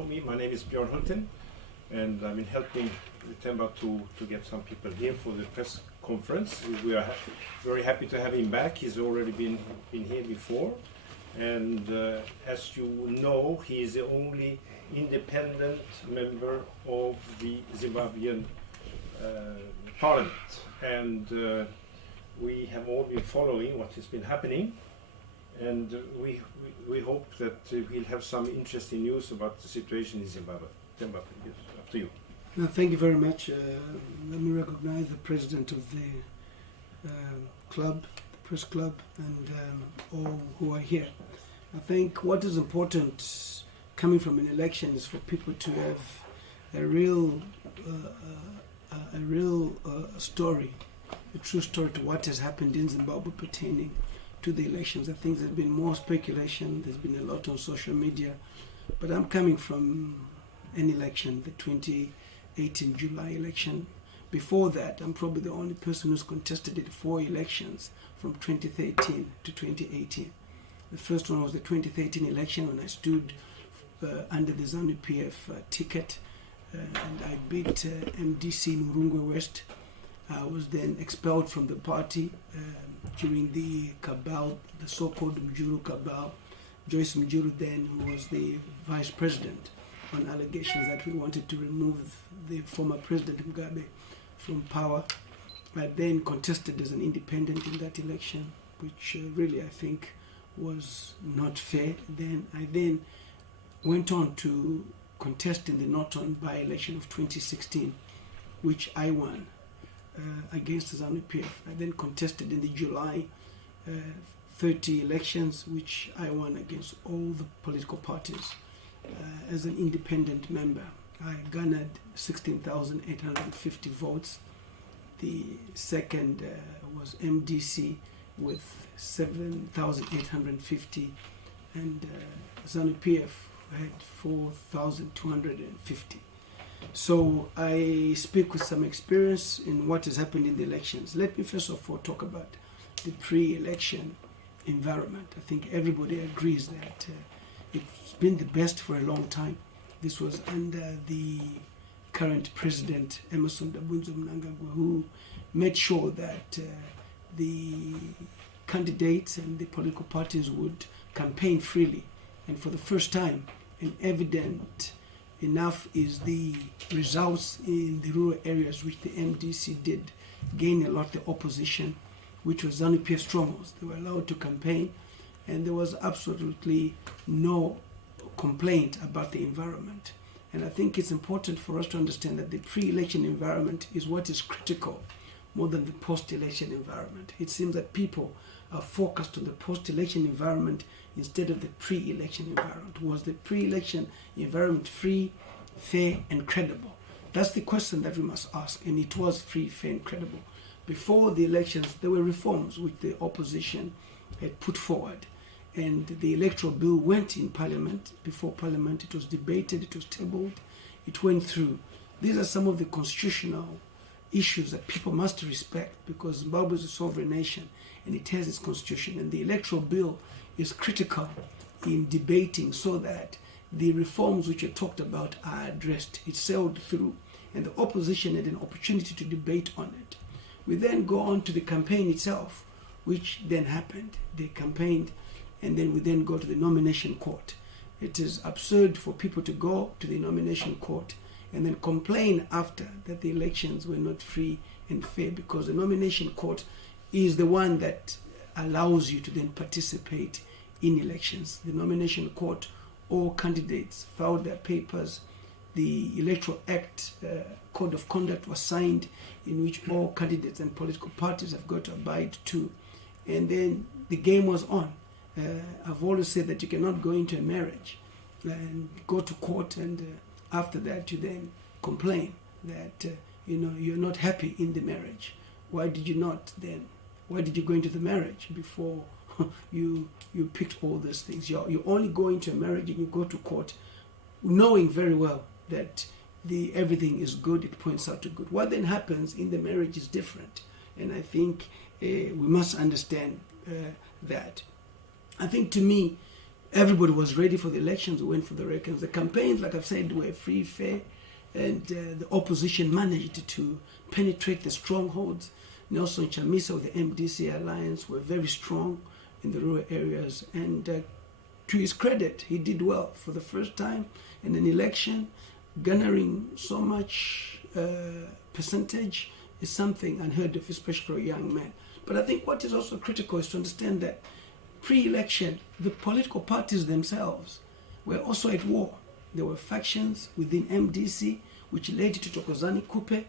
know me, my name is Björn Hulten, and I've been helping Temba to get some people here for the press conference. We are very happy to have him back. He's already been here before, and as you know, he is the only independent member of the Zimbabwean Parliament, and we have all been following what has been happening, and we hope that we'll have some interesting news about the situation in Zimbabwe. Temba, up to you. No, thank you very much. Let me recognize the president of the club, the press club, and all who are here. I think what is important coming from an election is for people to have a real story, a true story to what has happened in Zimbabwe pertaining to the elections. I think there's been more speculation, there's been a lot on social media, but I'm coming from an election, the 2018 July election. Before that, I'm probably the only person who's contested it 4 elections from 2013 to 2018. The first one was the 2013 election when I stood under the ZANUPF ticket, and I beat MDC in Hurungwe West. I was then expelled from the party during the cabal, the so-called Mjuru cabal. Joyce Mjuru then, who was the vice president, on allegations that we wanted to remove the former President Mugabe from power. I then contested as an independent in that election, which really I think was not fair. Then I went on to contest in the Norton by-election of 2016, which I won against the ZANUPF. I then contested in the July 30 elections, which I won against all the political parties. As an independent member, I garnered 16,850 votes. The second was MDC with 7,850, and ZANUPF had 4,250. So I speak with some experience in what has happened in the elections. Let me first of all talk about the pre-election environment. I think everybody agrees that it's been the best for a long time. This was under the current president, Emmerson Mnangagwa, who made sure that the candidates and the political parties would campaign freely. And for the first time, and evident enough is the results in the rural areas, which the MDC did gain a lot the opposition, which was ZANUPF strongholds. They were allowed to campaign, and there was absolutely no complaint about the environment. And I think it's important for us to understand that the pre-election environment is what is critical more than the post-election environment. It seems that people are focused on the post-election environment instead of the pre-election environment. Was the pre-election environment free, fair, and credible? That's the question that we must ask, and it was free, fair, and credible. Before the elections, there were reforms which the opposition had put forward, and the electoral bill went in Parliament. Before Parliament, it was debated, it was tabled, it went through. These are some of the constitutional issues that people must respect, because Zimbabwe is a sovereign nation and it has its constitution, and the electoral bill is critical in debating so that the reforms which are talked about are addressed. It sailed through, and the opposition had an opportunity to debate on it. We then go on to the campaign itself, which then happened. They campaigned, and then we then go to the nomination court. It is absurd for people to go to the nomination court and then complain after that the elections were not free and fair, because the nomination court is the one that allows you to then participate in elections. The nomination court, all candidates filed their papers. The Electoral Act Code of Conduct was signed, in which all candidates and political parties have got to abide to. And then the game was on. I've always said that you cannot go into a marriage and go to court, and after that you then complain that you're not happy in the marriage. Why did you go into the marriage before you picked all those things? You only go into a marriage and you go to court knowing very well that everything is good, it points out to good. What then happens in the marriage is different, and I think we must understand that. I think, to me, everybody was ready for the elections. We went for the elections. The campaigns, like I've said, were free, fair, and the opposition managed to penetrate the strongholds. Nelson Chamisa with the MDC Alliance were very strong in the rural areas, and to his credit, he did well for the first time in an election. Garnering so much percentage is something unheard of, especially for a young man. But I think what is also critical is to understand that pre-election, the political parties themselves were also at war. There were factions within MDC, which led to Tokozani Kupe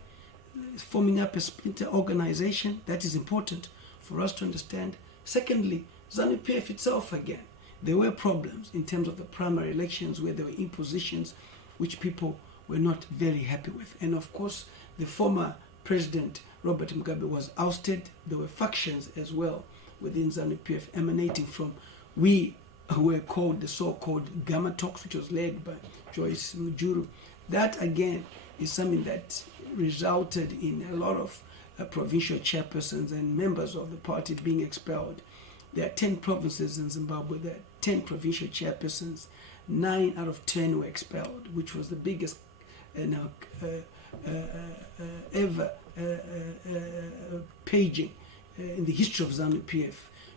forming up a splinter organization. That is important for us to understand. Secondly, ZANUPF itself again. There were problems in terms of the primary elections where there were impositions which people were not very happy with. And of course, the former president, Robert Mugabe, was ousted. There were factions as well within ZANUPF emanating from we who were called the so-called Gamma Talks, which was led by Joyce Mujuru. That again is something that resulted in a lot of provincial chairpersons and members of the party being expelled. There are 10 provinces in Zimbabwe. There are 10 provincial chairpersons. 9 out of 10 were expelled, which was the biggest ever paging in the history of ZANUPF.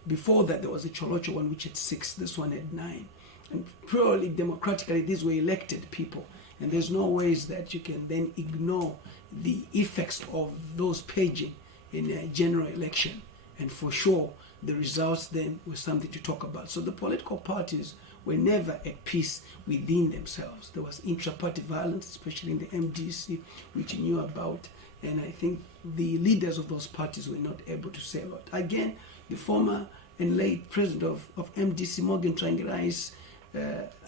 Before that, there was a Cholocho one which had 6. This one had 9. And purely democratically, these were elected people. And there's no ways that you can then ignore the effects of those paging in a general election. And for sure, the results then were something to talk about. So the political parties were never at peace within themselves. There was intra-party violence, especially in the MDC, which you knew about. And I think the leaders of those parties were not able to say a lot. Again, the former and late president of MDC, Morgan Tsvangirai's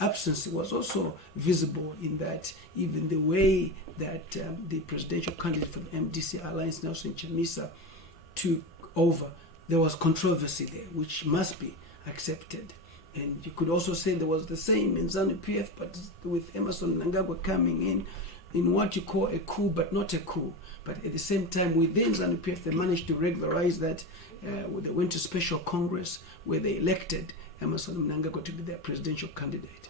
absence was also visible in that even the way that the presidential candidate for the MDC Alliance, Nelson Chamisa, took over, there was controversy there, which must be accepted. And you could also say there was the same in ZANUPF, but with Emmerson Mnangagwa coming in what you call a coup, but not a coup. But at the same time, within ZANUPF, they managed to regularize that. They went to special congress where they elected Emmerson Mnangagwa to be their presidential candidate.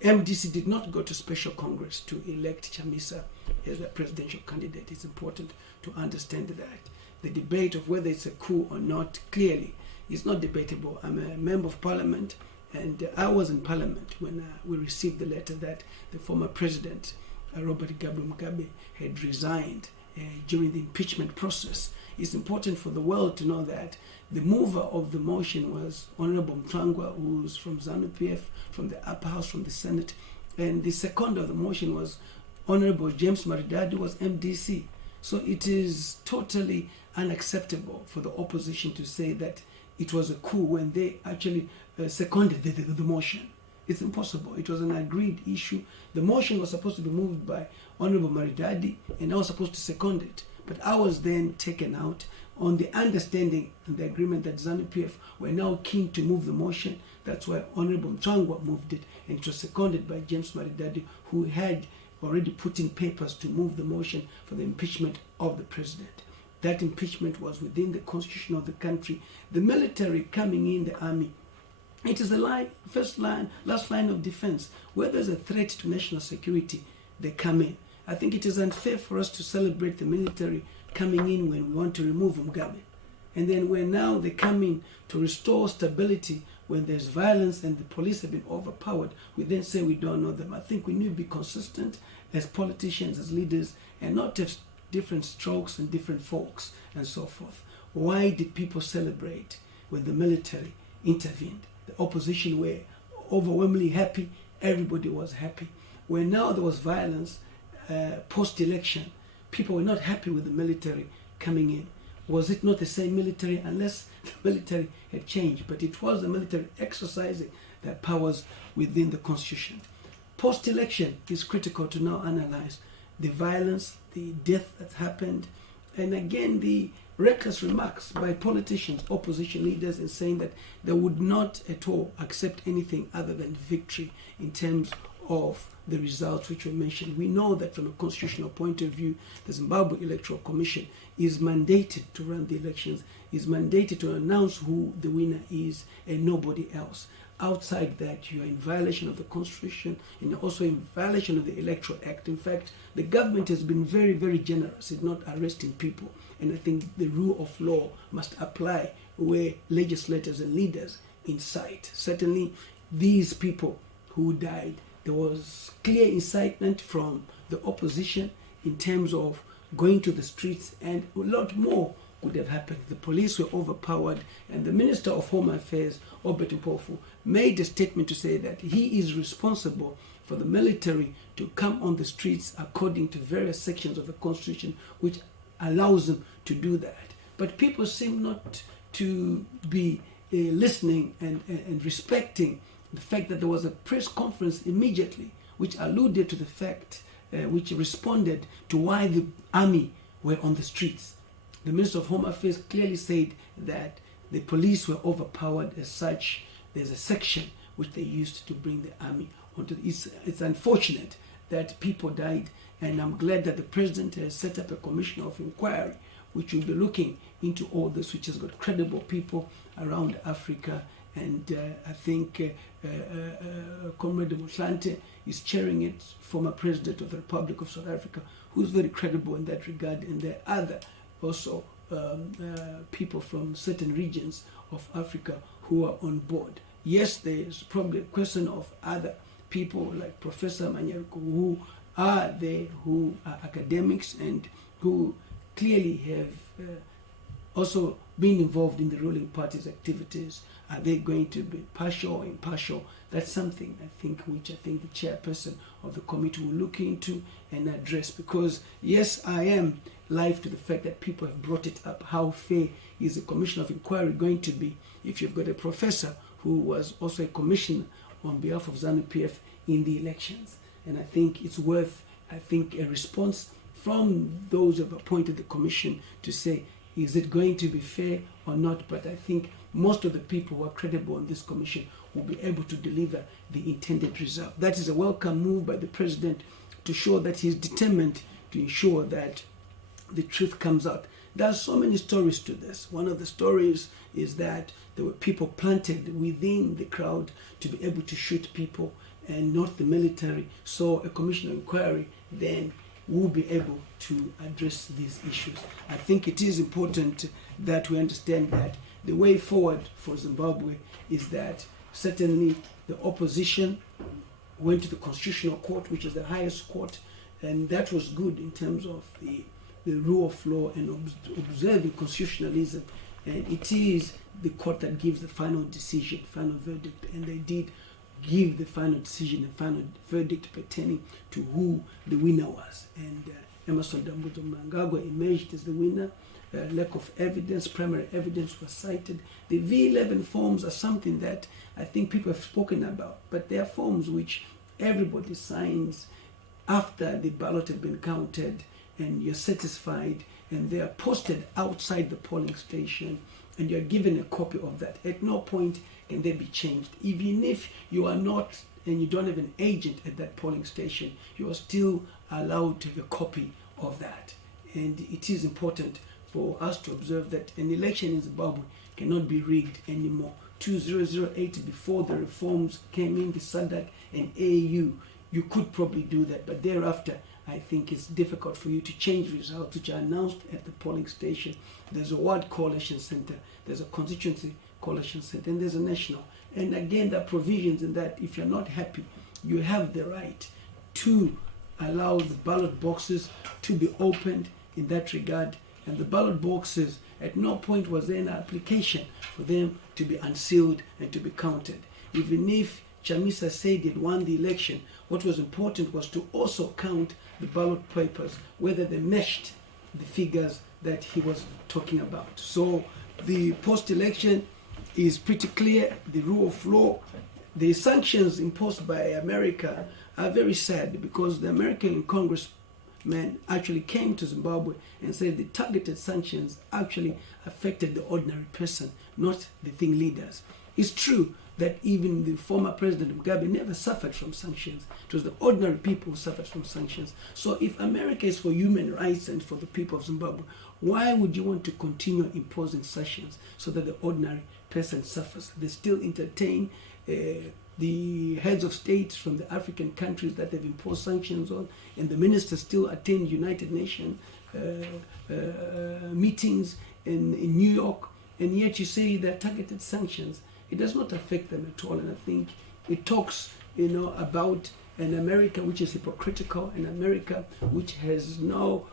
MDC did not go to special congress to elect Chamisa as their presidential candidate. It's important to understand that. The debate of whether it's a coup or not clearly is not debatable. I'm a member of parliament, and I was in parliament when we received the letter that the former president, Robert Mugabe, had resigned during the impeachment process. It's important for the world to know that the mover of the motion was Honorable Mtlangwa, who's from ZANUPF, from the upper house, from the Senate, and the second of the motion was Honorable James Maridadi, who was MDC. So it is totally unacceptable for the opposition to say that it was a coup when they actually seconded the motion. It's impossible. It was an agreed issue. The motion was supposed to be moved by Honorable Maridadi, and I was supposed to second it. But I was then taken out on the understanding and the agreement that ZANUPF were now keen to move the motion. That's why Honorable Mtlangwa moved it, and it was seconded by James Maridadi, who had already put in papers to move the motion for the impeachment of the president. That impeachment was within the constitution of the country. The military coming in, the army, it is the last line of defense. Where there's a threat to national security, they come in. I think it is unfair for us to celebrate the military coming in when we want to remove Mugabe. And then when now they come in to restore stability when there's violence and the police have been overpowered, we then say we don't know them. I think we need to be consistent as politicians, as leaders, and not have different strokes and different forks and so forth. Why did people celebrate when the military intervened? The opposition were overwhelmingly happy. Everybody was happy. When now there was violence post-election, people were not happy with the military coming in. Was it not the same military? Unless the military had changed, but it was the military exercising their powers within the constitution. Post-election is critical to now analyze the violence, the death that happened, and again the reckless remarks by politicians, opposition leaders, in saying that they would not at all accept anything other than victory in terms of the results which were mentioned. We know that from a constitutional point of view, the Zimbabwe Electoral Commission is mandated to run the elections, is mandated to announce who the winner is and nobody else. outside that, you're in violation of the Constitution and also in violation of the Electoral Act. In fact, the government has been very, very generous in not arresting people. And I think the rule of law must apply where legislators and leaders incite. Certainly, these people who died, there was clear incitement from the opposition in terms of going to the streets, and a lot more would have happened. The police were overpowered, and the Minister of Home Affairs, Obert Mpofu, made a statement to say that he is responsible for the military to come on the streets according to various sections of the Constitution, which allows them to do that. But people seem not to be listening and respecting the fact that there was a press conference immediately which alluded to the fact, which responded to why the army were on the streets. The Minister of Home Affairs clearly said that the police were overpowered. As such, there's a section which they used to bring the army onto. It's unfortunate that people died, and I'm glad that the President has set up a commission of inquiry which will be looking into all this, which has got credible people around Africa. And I think Comrade Motlanthe is chairing it, former President of the Republic of South Africa, who is very credible in that regard. And there are other also people from certain regions of Africa who are on board. Yes, there's probably a question of other people like Professor Manyaruko who are there, who are academics and who clearly have also been involved in the ruling party's activities. Are they going to be partial or impartial? That's something which I think the chairperson of the committee will look into and address, because yes, I am live to the fact that people have brought it up. How fair is a commission of inquiry going to be if you've got a professor who was also a commissioner on behalf of ZANUPF in the elections? And I think it's worth, a response from those who have appointed the commission to say, is it going to be fair or not? But I think most of the people who are credible on this commission will be able to deliver the intended result. That is a welcome move by the President to show that he's determined to ensure that the truth comes out. There are so many stories to this. One of the stories is that there were people planted within the crowd to be able to shoot people and not the military. So a commission of inquiry then will be able to address these issues. I think it is important that we understand that the way forward for Zimbabwe is that certainly the opposition went to the Constitutional Court, which is the highest court, and that was good in terms of the rule of law and observing constitutionalism. And it is the court that gives the final decision, final verdict, and they did give the final decision and final verdict pertaining to who the winner was. And Emerson Dambudzo Mnangagwa emerged as the winner. Lack of evidence, primary evidence was cited. The V11 forms are something that I think people have spoken about, but they are forms which everybody signs after the ballot has been counted and you're satisfied, and they are posted outside the polling station and you're given a copy of that. At no point can they be changed. Even if you are not and you don't have an agent at that polling station, you are still allowed to have a copy of that. And it is important for us to observe that an election in Zimbabwe cannot be rigged anymore. 2008, before the reforms came in, the SADC and AU, you could probably do that, but thereafter I think it's difficult for you to change results which are announced at the polling station. There's a ward coalition center, there's a constituency coalition center, and there's a national. And again, there are provisions in that if you're not happy, you have the right to allow the ballot boxes to be opened in that regard. And the ballot boxes, at no point was there an application for them to be unsealed and to be counted. Even if Chamisa said he had won the election, what was important was to also count the ballot papers, whether they matched the figures that he was talking about. So the post-election is pretty clear, the rule of law. The sanctions imposed by America are very sad, because the American congressman actually came to Zimbabwe and said the targeted sanctions actually affected the ordinary person, not the thing leaders. It's true that even the former President Mugabe never suffered from sanctions. It was the ordinary people who suffered from sanctions. So if America is for human rights and for the people of Zimbabwe, why would you want to continue imposing sanctions so that the ordinary person suffers? They still entertain the heads of state from the African countries that they've imposed sanctions on, and the ministers still attend United Nations meetings in New York, and yet you say they're targeted sanctions. It does not affect them at all, and I think it talks, about an America which is hypocritical, an America which has no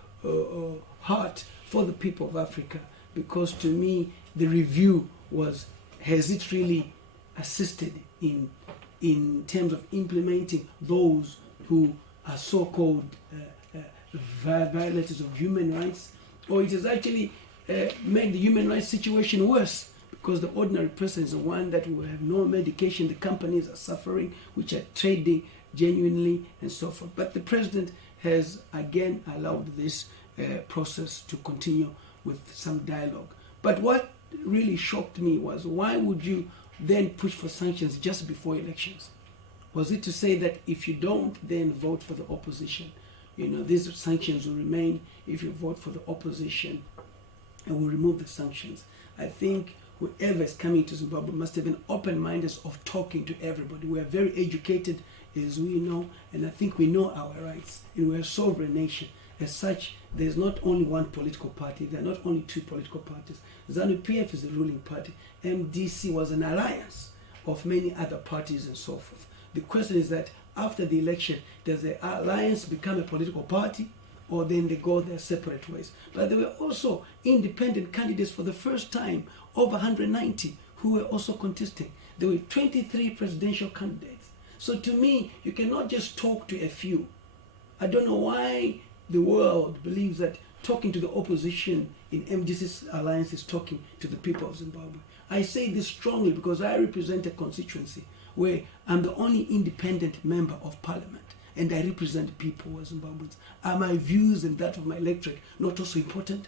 heart for the people of Africa. Because to me, the review was, has it really assisted in terms of implementing those who are so-called violators of human rights, or it has actually made the human rights situation worse, because the ordinary person is the one that will have no medication, the companies are suffering, which are trading genuinely and so forth. But the president has again allowed this process to continue with some dialogue. But what really shocked me was, why would you then push for sanctions just before elections? Was it to say that if you don't then vote for the opposition, these sanctions will remain if you vote for the opposition, and we'll remove the sanctions? I think whoever is coming to Zimbabwe must have an open mind of talking to everybody. We are very educated, as we know, and I think we know our rights, and we're a sovereign nation. As such, there's not only one political party, there are not only two political parties. ZANUPF is the ruling party. MDC was an alliance of many other parties and so forth. The question is that after the election, does the alliance become a political party, or then they go their separate ways? But there were also independent candidates for the first time, over 190, who were also contesting. There were 23 presidential candidates. So to me, you cannot just talk to a few. I don't know why the world believes that talking to the opposition in MDC's alliance is talking to the people of Zimbabwe. I say this strongly because I represent a constituency where I'm the only independent member of parliament, and I represent people who are Zimbabweans. Are my views and that of my electorate not also important?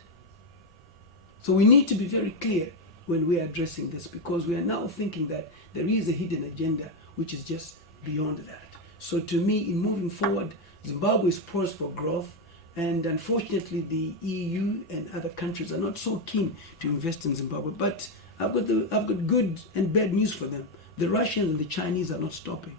So we need to be very clear when we are addressing this, because we are now thinking that there is a hidden agenda which is just beyond that. So to me, in moving forward, Zimbabwe is poised for growth, and unfortunately the EU and other countries are not so keen to invest in Zimbabwe. But I've got good and bad news for them. The Russians and the Chinese are not stopping.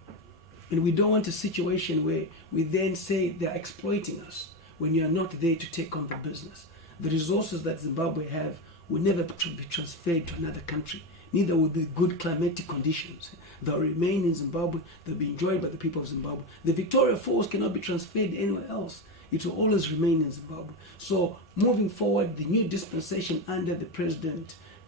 And we don't want a situation where we then say they're exploiting us when you're not there to take on the business. The resources that Zimbabwe have will never be transferred to another country, neither will the good climatic conditions. They'll remain in Zimbabwe, they'll be enjoyed by the people of Zimbabwe. The Victoria Falls cannot be transferred anywhere else. It will always remain in Zimbabwe. So moving forward, the new dispensation under the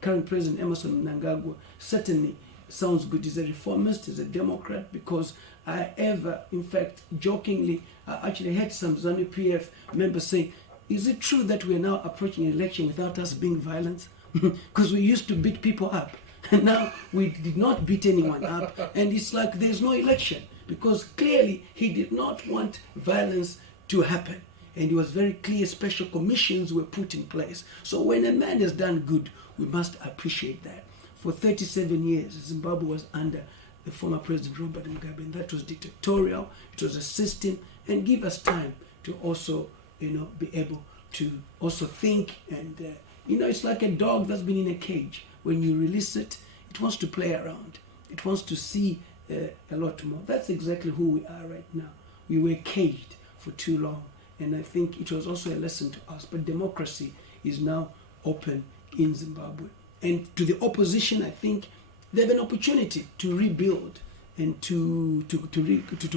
current President Emmerson Mnangagwa, certainly sounds good. He's a reformist, he's a Democrat, because in fact, jokingly, I actually had some ZANUPF members say, is it true that we are now approaching an election without us being violent? Because we used to beat people up, and now we did not beat anyone up, and it's like there's no election, because clearly he did not want violence to happen. And it was very clear special commissions were put in place. So when a man has done good, we must appreciate that. For 37 years, Zimbabwe was under the former President Robert Mugabe, and that was dictatorial. It was a system, and give us time to also, be able to also think. And it's like a dog that's been in a cage. When you release it, it wants to play around. It wants to see a lot more. That's exactly who we are right now. We were caged for too long, and I think it was also a lesson to us. But democracy is now open in Zimbabwe. And to the opposition, I think they have an opportunity to rebuild and to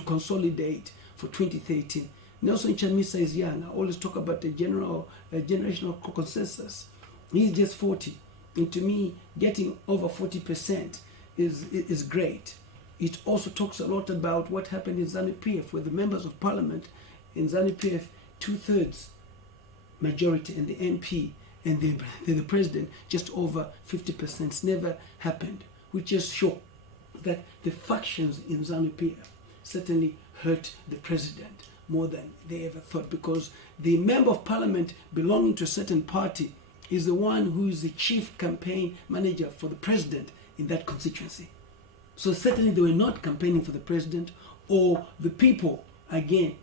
consolidate for 2013. Nelson Chamisa is young. I always talk about the generational consensus. He's just 40. And to me, getting over 40% is great. It also talks a lot about what happened in ZANUPF, where the members of parliament in ZANUPF, 2/3 majority, and the MP and the president just over 50%. It's never happened, which just show that the factions in ZANUPF certainly hurt the president more than they ever thought, because the member of parliament belonging to a certain party is the one who is the chief campaign manager for the president in that constituency. So certainly they were not campaigning for the president, or the people, again,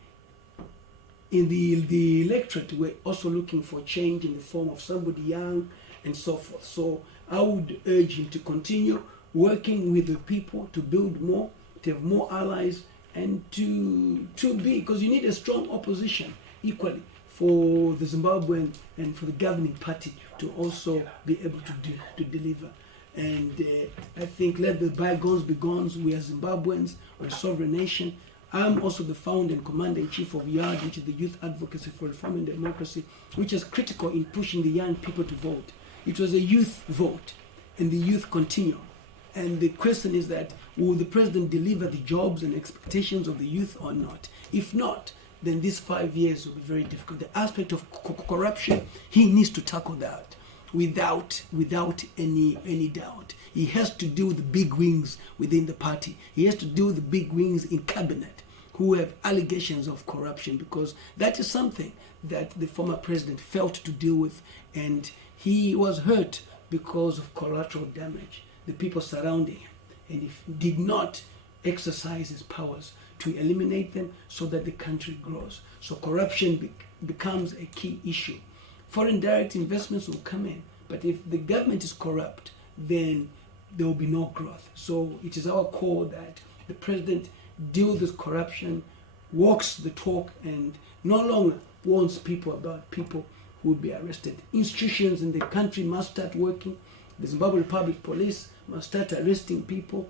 in the electorate were also looking for change in the form of somebody young and so forth. So I would urge him to continue working with the people to build more, to have more allies, and to be, because you need a strong opposition equally for the Zimbabwean and for the governing party to also be able to deliver. And I think let the bygones be gone. We are Zimbabweans, we're a sovereign nation. I'm also the founder and commander-in-chief of YARD, which is the Youth Advocacy for Reform and Democracy, which is critical in pushing the young people to vote. It was a youth vote, and the youth continue. And the question is that, will the president deliver the jobs and expectations of the youth or not? If not, then these 5 years will be very difficult. The aspect of corruption, he needs to tackle that without any doubt. He has to deal with the big wings within the party. He has to deal with the big wings in cabinet who have allegations of corruption, because that is something that the former president failed to deal with, and he was hurt because of collateral damage, the people surrounding him, and he did not exercise his powers to eliminate them so that the country grows. So corruption becomes a key issue. Foreign direct investments will come in, but if the government is corrupt, then there will be no growth. So it is our call that the president deals with corruption, walks the talk, and no longer warns people about people who will be arrested. Institutions in the country must start working. The Zimbabwe Republic Police must start arresting people,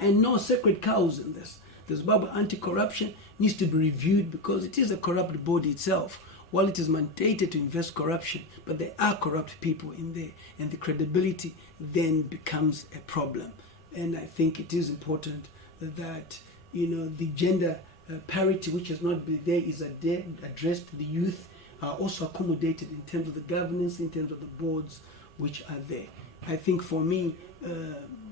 and no sacred cows in this. The Zimbabwe anti-corruption needs to be reviewed, because it is a corrupt body itself. While it is mandated to invest corruption, but there are corrupt people in there, and the credibility then becomes a problem. And I think it is important that the gender parity, which has not been there, is addressed. The youth are also accommodated in terms of the governance, in terms of the boards which are there. I think for me,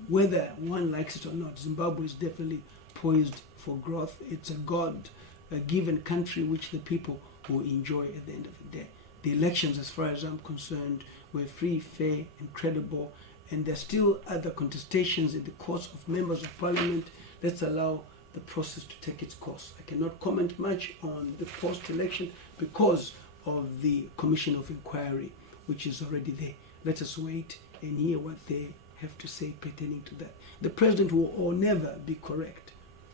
whether one likes it or not, Zimbabwe is definitely poised for growth. It's a God-given country which the people will enjoy at the end of the day. The elections, as far as I'm concerned, were free, fair, and credible, and there are still other contestations in the course of members of parliament. Let's allow the process to take its course. I cannot comment much on the post-election because of the Commission of Inquiry, which is already there. Let us wait and hear what they have to say pertaining to that. The president will never be correct,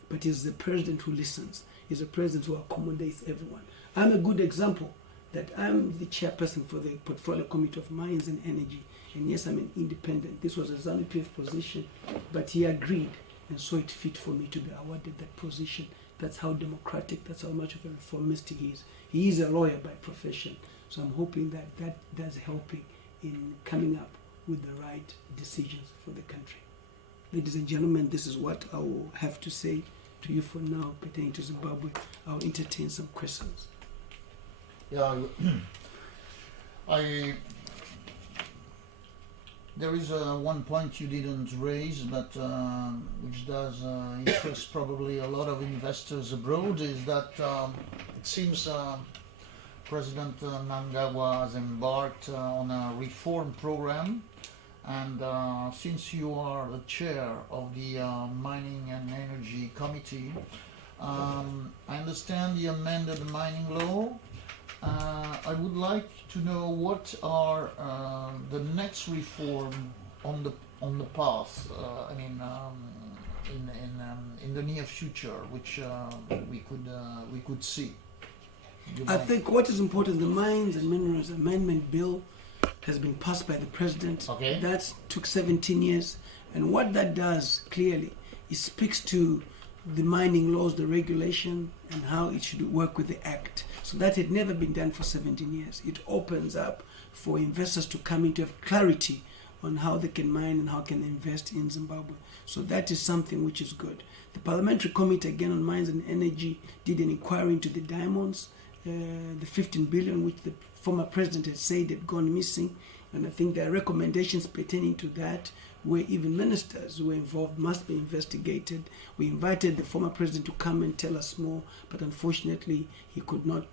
but he's the president who listens. He's a president who accommodates everyone. I'm a good example that I'm the chairperson for the Portfolio Committee of Mines and Energy. And yes, I'm an independent. This was a ZANUPF position, but he agreed and saw it fit for me to be awarded that position. That's how democratic, that's how much of a reformist he is. He is a lawyer by profession. So I'm hoping that does helping in coming up with the right decisions for the country. Ladies and gentlemen, this is what I will have to say to you for now pertaining to Zimbabwe. I'll entertain some questions. Yeah, there is one point you didn't raise, but which does interest probably a lot of investors abroad, is that it seems President Mnangagwa has embarked on a reform program, and since you are the chair of the Mining and Energy Committee, I understand the amended mining law. I would like to know what are the next reform on the path. In the near future, which we could see. I think what is important, the Mines and Minerals Amendment Bill has been passed by the president. Okay. That took 17 years, and what that does clearly, it speaks to the mining laws, the regulation, and how it should work with the act. So that had never been done for 17 years. It opens up for investors to come in to have clarity on how they can mine and how can they invest in Zimbabwe. So that is something which is good. The Parliamentary Committee, again on Mines and Energy, did an inquiry into the diamonds, the 15 billion which the former president had said had gone missing. And I think there are recommendations pertaining to that, where even ministers who were involved must be investigated. We invited the former president to come and tell us more, but unfortunately he could not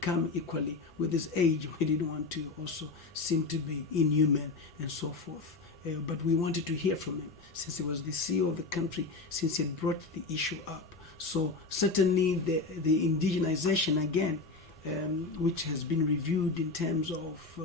come equally with his age. We didn't want to also seem to be inhuman and so forth. But we wanted to hear from him, since he was the CEO of the country, since he had brought the issue up. So certainly the indigenization again, which has been reviewed in terms of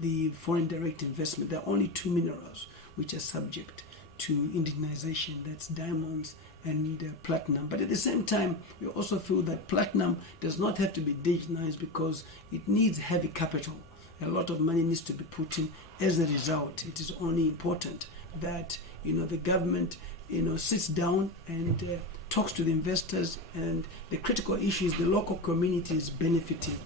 the foreign direct investment. There are only two minerals which are subject to indigenization. That's diamonds and platinum. But at the same time, we also feel that platinum does not have to be indigenized because it needs heavy capital. A lot of money needs to be put in. As a result, it is only important that the government sits down and talks to the investors, and the critical issue is the local community is benefiting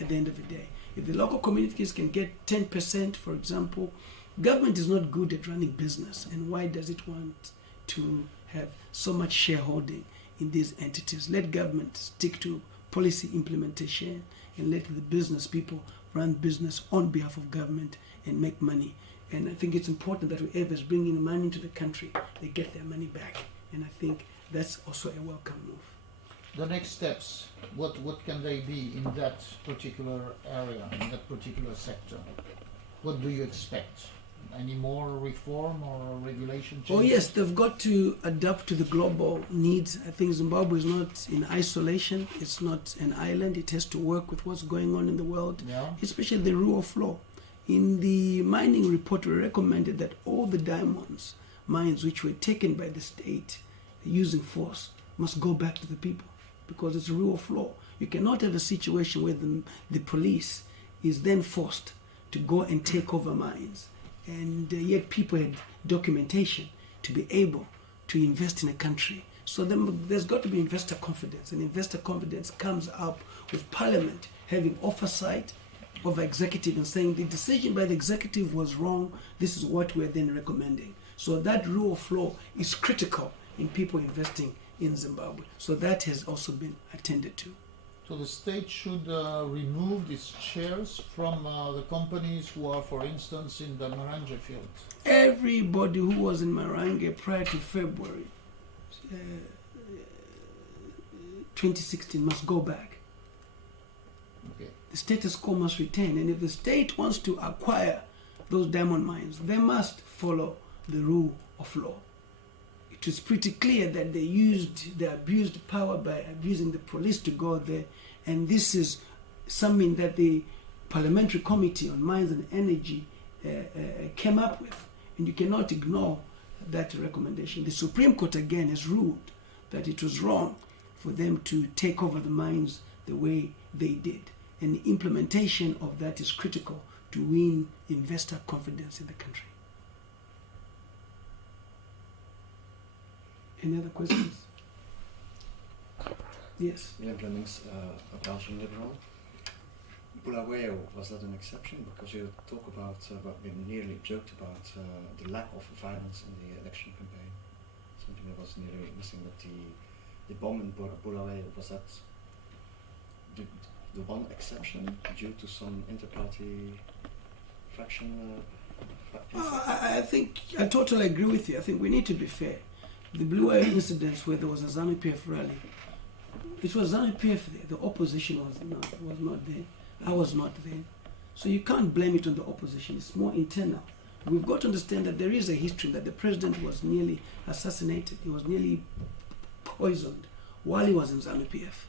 at the end of the day. If the local communities can get 10%, for example, government is not good at running business, and why does it want to have so much shareholding in these entities? Let government stick to policy implementation and let the business people run business on behalf of government and make money. And I think it's important that whoever is bringing money into the country, they get their money back. And I think that's also a welcome move. The next steps, what can they be in that particular area, in that particular sector? What do you expect? Any more reform or regulation changes? Oh yes, they've got to adapt to the global needs. I think Zimbabwe is not in isolation. It's not an island. It has to work with what's going on in the world, especially the rule of law. In the mining report, we recommended that all the diamonds mines which were taken by the state using force must go back to the people, because it's a rule of law. You cannot have a situation where the police is then forced to go and take over mines, and yet people had documentation to be able to invest in a country. So there's got to be investor confidence, and investor confidence comes up with Parliament having oversight of executive and saying the decision by the executive was wrong, this is what we're then recommending. So that rule of law is critical in people investing in Zimbabwe. So that has also been attended to. So the state should remove its shares from the companies who are, for instance, in the Maranje field. Everybody who was in Maranje prior to February 2016 must go back. Okay. The status quo must retain, and if the state wants to acquire those diamond mines, they must follow the rule of law. It was pretty clear that they abused power by abusing the police to go there, and this is something that the Parliamentary Committee on Mines and Energy came up with, and you cannot ignore that recommendation. The Supreme Court again has ruled that it was wrong for them to take over the mines the way they did, and the implementation of that is critical to win investor confidence in the country. Any other questions? Yes. William Flemings, a Belgian liberal. Bulawayo, was that an exception? Because you talk about, we nearly joked about the lack of violence in the election campaign. Something that was nearly missing, but the bomb in Bulawayo, was that the one exception due to some inter-party faction? I think I totally agree with you. I think we need to be fair. The Bulawayo incidents where there was a ZANUPF rally, it was ZANUPF there. The opposition was not there. I was not there. So you can't blame it on the opposition. It's more internal. We've got to understand that there is a history that the president was nearly assassinated. He was nearly poisoned while he was in ZANUPF.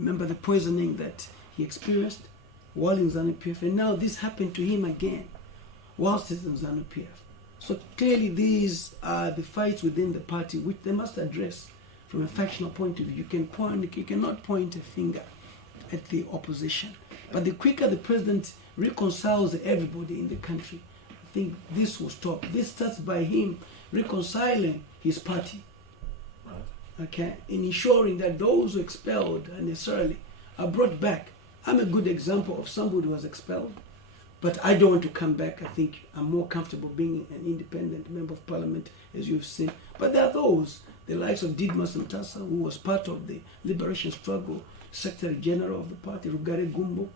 Remember the poisoning that he experienced while in ZANUPF, and now this happened to him again whilst he's in ZANUPF. So clearly these are the fights within the party which they must address from a factional point of view. You cannot point a finger at the opposition. But the quicker the president reconciles everybody in the country, I think this will stop. This starts by him reconciling his party. Right. Okay, in ensuring that those who expelled unnecessarily are brought back. I'm a good example of somebody who was expelled, but I don't want to come back. I think I'm more comfortable being an independent member of parliament, as you've seen. But there are those, the likes of Didmas Mtasa, who was part of the liberation struggle, Secretary General of the party, Rugare Gumbo,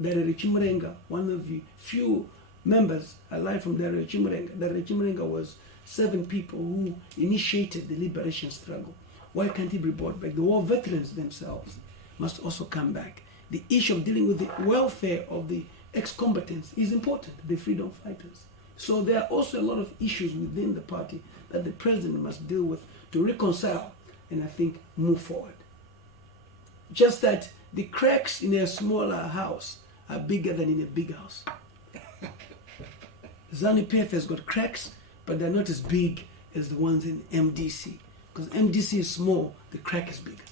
Darere Chimurenga, one of the few members alive from Darere Chimurenga. Darere Chimurenga was 7 people who initiated the liberation struggle. Why can't he be brought back? The war veterans themselves must also come back. The issue of dealing with the welfare of the ex-combatants is important, the freedom fighters. So there are also a lot of issues within the party that the president must deal with to reconcile and I think move forward. Just that the cracks in a smaller house are bigger than in a big house. ZANUPF has got cracks, but they're not as big as the ones in MDC. Because MDC is small, the crack is bigger.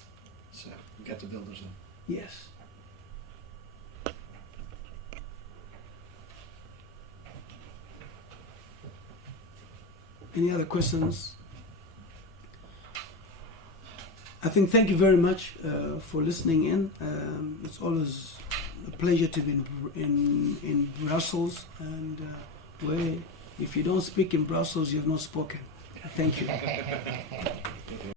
So get the builders in. Yes. Any other questions? I think thank you very much for listening in. It's always a pleasure to be in Brussels, and where if you don't speak in Brussels, you have not spoken. Thank you.